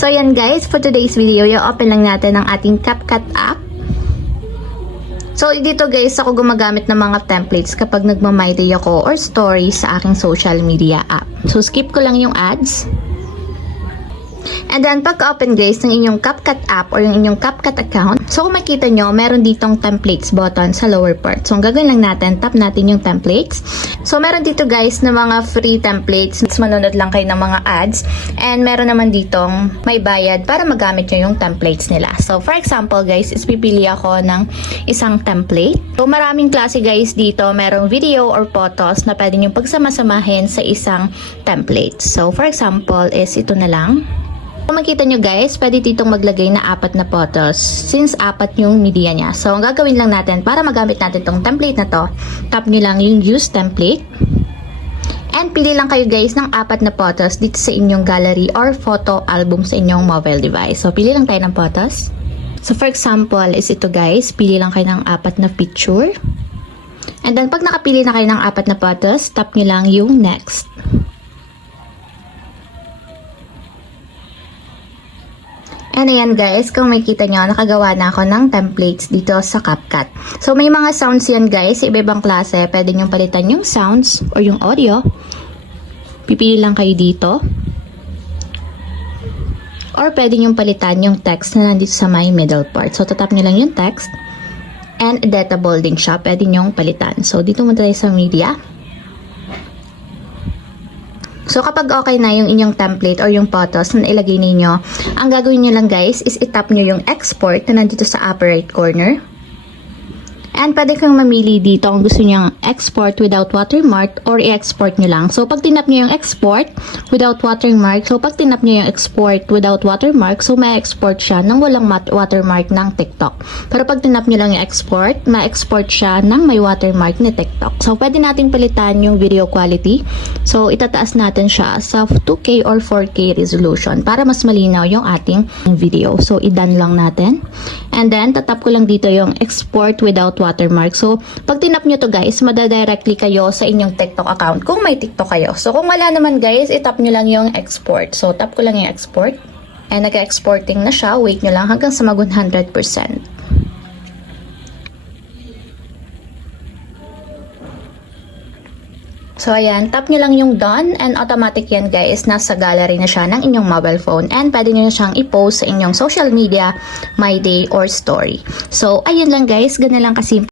So yan guys, for today's video, i-open lang natin ang ating CapCut app. So dito guys, ako gumagamit ng mga templates kapag nagma-my day ako or story sa aking social media app. So skip ko lang yung ads. And then, pagka-open guys ng inyong CapCut app or yung inyong CapCut account, so kung makita nyo, meron ditong templates button sa lower part. So, ang gagawin lang natin, tap natin yung templates. So, meron dito guys na mga free templates. Manonood lang kayo ng mga ads. And meron naman ditong may bayad para magamit nyo yung templates nila. So, for example guys, is pipili ako ng isang template. So, maraming klase guys dito. Merong video or photos na pwede nyo pagsama-samahin sa isang template. So, for example, is ito na lang. Kung makita nyo guys, pwede ditong maglagay na 4 na photos since 4 yung media niya. So, ang gagawin lang natin para magamit natin tong template na to, tap nyo lang yung use template. And pili lang kayo guys ng 4 na photos dito sa inyong gallery or photo album sa inyong mobile device. So, pili lang tayo ng photos. So, for example, is ito guys, pili lang kayo ng 4 na picture. And then, pag nakapili na kayo ng 4 na photos, tap nyo lang yung next. And ayan guys, kung makikita nyo, nakagawa na ako ng templates dito sa CapCut. So may mga sounds yan guys, iba-ibang klase. Pwede nyo palitan yung sounds or yung audio. Pipili lang kayo dito. Or pwede nyo palitan yung text na nandito sa my middle part. So tatap nyo lang yung text. And editable din siya, pwede nyo palitan. So dito muna tayo sa media. So, kapag okay na yung inyong template or yung photos na ilagay ninyo, ang gagawin nyo lang guys is itap nyo yung export na nandito sa upper right corner. And pwede kang mamili dito kung gusto nyo export without watermark or i-export nyo lang. So, pag tinap nyo yung export without watermark, so may export siya ng walang watermark ng TikTok. Pero pag tinap nyo lang yung export, may export siya ng may watermark ni TikTok. So, pwede natin palitan yung video quality. So, itataas natin siya sa 2K or 4K resolution para mas malinaw yung ating video. So, i-done lang natin. And then, tatap ko lang dito yung export without watermark. So, pag tinap nyo to guys, madadirectly kayo sa inyong TikTok account kung may TikTok kayo. So, kung wala naman guys, itap nyo lang yung export. So, tap ko lang yung export. And nag-exporting na siya. Wait nyo lang hanggang sa mag 100%. So, ayan, tap nyo lang yung done and automatic yan guys, nasa gallery na siya ng inyong mobile phone and pwede nyo na siyang i-post sa inyong social media, my day or story. So, ayun lang guys, ganun lang kasimple.